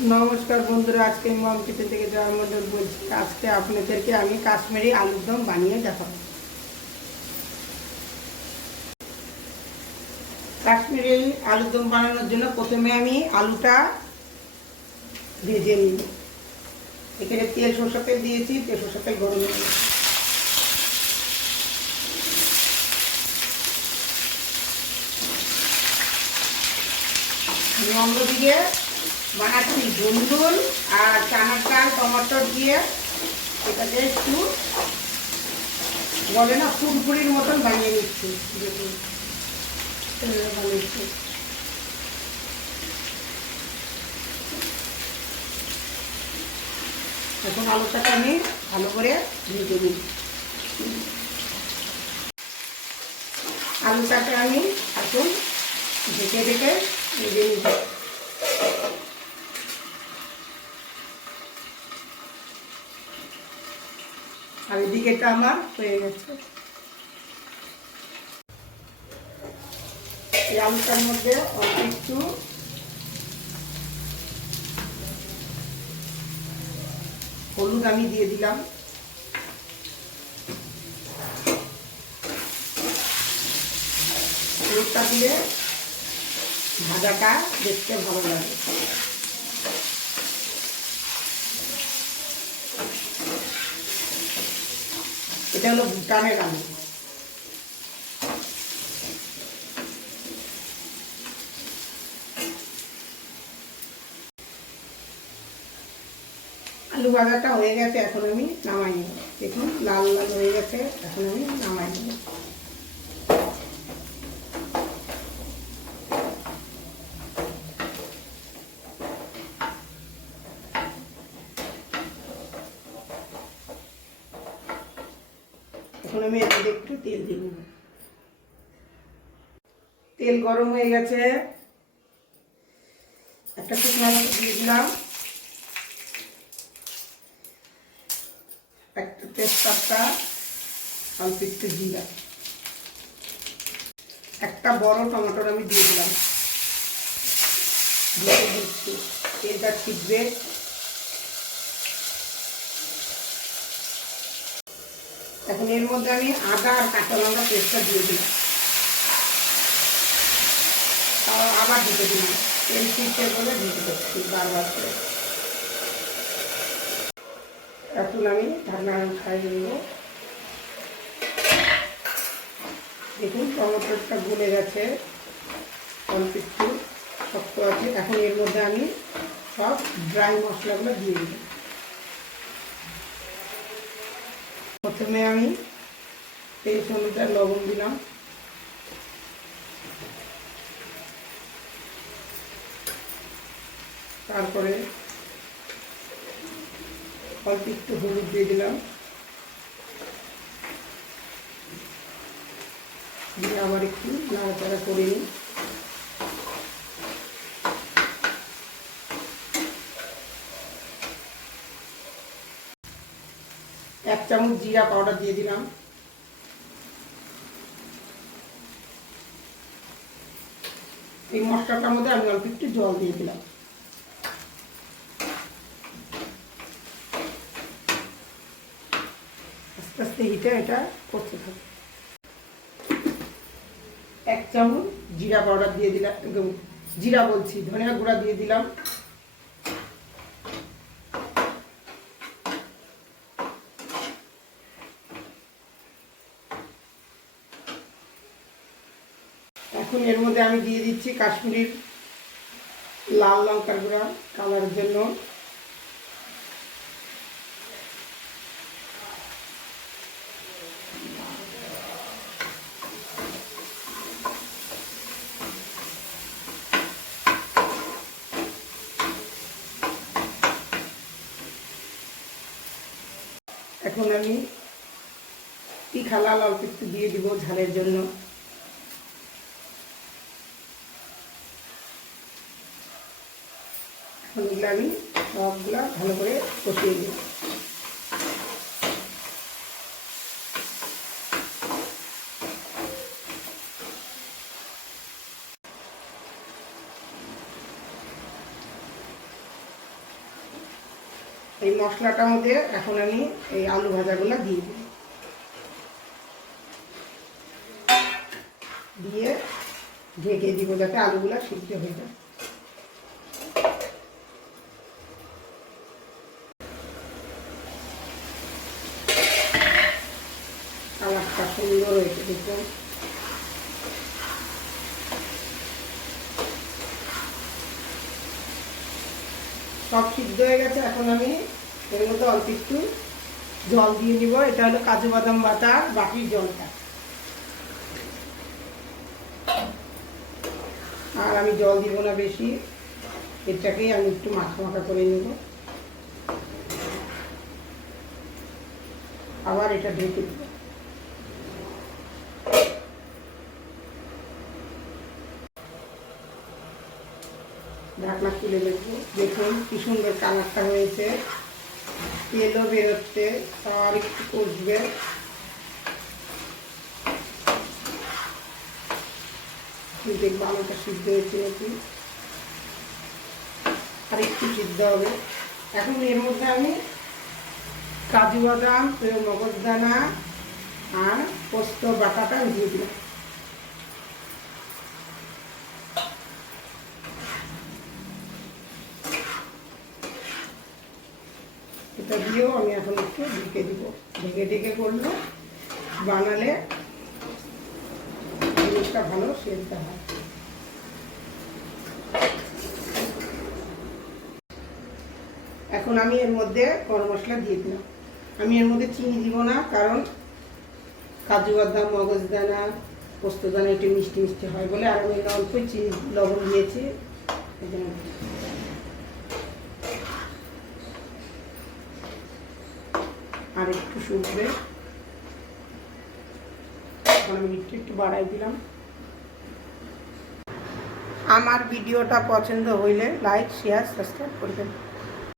নমস্কার বন্ধুরা, আজকে মম কিচেন থেকে জয় মন্ডল বলছি। আজকে আপনাদেরকে আমি কাশ্মীরি আলুর দম বানিয়ে দেখাবো। কাশ্মীরি আলুর দম বানানোর জন্য প্রথমে আমি আলুটা ভেজে নিই। এখানে তেল সরষের তেল দিয়েছি, তেল সরষের তেল গরম হয়ে গেছে। আমি অন্যদিকে বানাচ্ছি ধুন্দুল আর চানার ডাল টমাটোর দিয়ে এটাকে একটু বলে না ফুলপুরির মতন বানিয়ে নিচ্ছি। দেখুন বানিয়েছি। এখন আলুটাকে আমি ভালো করে ভেজে নিই। আলুটাকে আমি এখন ঢেকে ঢেকে ভেজে নিই। আর এদিকেটা আমার হয়ে গেছে। এই আলুটার মধ্যে অল্প একটু হলুদ আমি দিয়ে দিলাম। হলুদটা দিলে ভাজাটা দেখতে ভালো লাগে। এটা হলো ভুটানের আলু। আলু ভাজাটা হয়ে গেছে, এখন আমি নামাই নেব। দেখুন লাল লাল হয়ে গেছে, এখন আমি নামাই নেব। এখন আমি এর মধ্যে একটু তেল দিব। তেল গরম হয়ে গেছে, একটা শুকনো লঙ্কা দিয়ে দিলাম, একটা তেজপাতা, অল্প একটু জিরা, একটা বড় টমেটোর আমি দিয়ে দিলাম। দিয়ে দিচ্ছি, তেলটা ছিটবে। এখন এর মধ্যে আমি আদা আর কাঁচা লঙ্কা পেস্টটা দিয়ে দিলাম, তাও আবার ঢেকে দিলাম। তেল ছিটতে বলে ঢেকে দিচ্ছি বারবার করে। এখন আমি ঢাকনা খাইয়ে দেব। দেখুন টমেটোটা গলে গেছে, অল্প একটু শক্ত আছে। এখন এর মধ্যে আমি সব ড্রাই মশলাগুলো দিয়ে দিই। প্রথমে আমি তেল অনুযায়ী লবণ দিলাম, তারপরে অল্প একটু হলুদ দিয়ে দিলাম, দিয়ে আবার একটু নাড়াচাড়া করে নিই। এক চামচ জিরা পাউডার দিয়ে দিলাম। এই মশলাটার মধ্যে আমি অল্প একটু জল দিয়ে দিলাম। আস্তে আস্তে হিটে এটা করতে থাকবে। এক চামচ জিরা পাউডার দিয়ে দিলাম, জিরা বলছি ধনিয়া গুঁড়া দিয়ে দিলাম। এখন এর মধ্যে আমি দিয়ে দিচ্ছি কাশ্মীরি লাল লঙ্কার গুঁড়া কালারের জন্য। এখন আমি তিখা লাল অল্প একটু দিয়ে দিব ঝালের জন্য। এখন এগুলো আমি সবগুলা ভালো করে কষিয়ে দিই। এই মশলাটার মধ্যে এখন আমি এই আলু ভাজাগুলো দিয়ে দিই, দিয়ে ঢেকে দিব যাতে আলুগুলো সিদ্ধ হয়ে যায়। কালারটা সুন্দর হয়েছে দেখুন। সব সিদ্ধ হয়ে গেছে। এখন আমি এর মধ্যে অল্প একটু জল দিয়ে নিব। এটা হলো কাজু বাদাম বাটা বাটির জলটা। আর আমি জল দিব না বেশি, এটাকেই আমি একটু মাখা মাখা করে নিব। আবার এটা ঢেকে দিব। ঢাকনা তুলে দেখবো, দেখুন কি সুন্দর কালারটা হয়েছে, তেলও বেরোচ্ছে, আর একটু কষবে। দেখবো আলুটা সিদ্ধ হয়েছে নাকি, আর একটু সিদ্ধ হবে। এখন এর মধ্যে আমি কাজু বাদাম, মগজদানা আর পোস্ত বাটাটা দিয়ে দিলাম। এটা দিয়েও আমি এখন একটু ঢেকে দিব। ঢেকে ঢেকে করলে বানালে জিনিসটা ভালো সেদ্ধ হয়। এখন আমি এর মধ্যে গরম মশলা দিয়ে দিলাম। আমি এর মধ্যে চিনি দিব না, কারণ কাজু বাদাম, মগজদানা, পোস্তদানা একটু মিষ্টি মিষ্টি হয় বলে। আর আমি অল্প চিনি লবণ দিয়েছি। আর একটু শুকবে, আমি একটু বাড়াই দিলাম। আমার ভিডিওটা পছন্দ হইলে লাইক, শেয়ার, সাবস্ক্রাইব করবেন।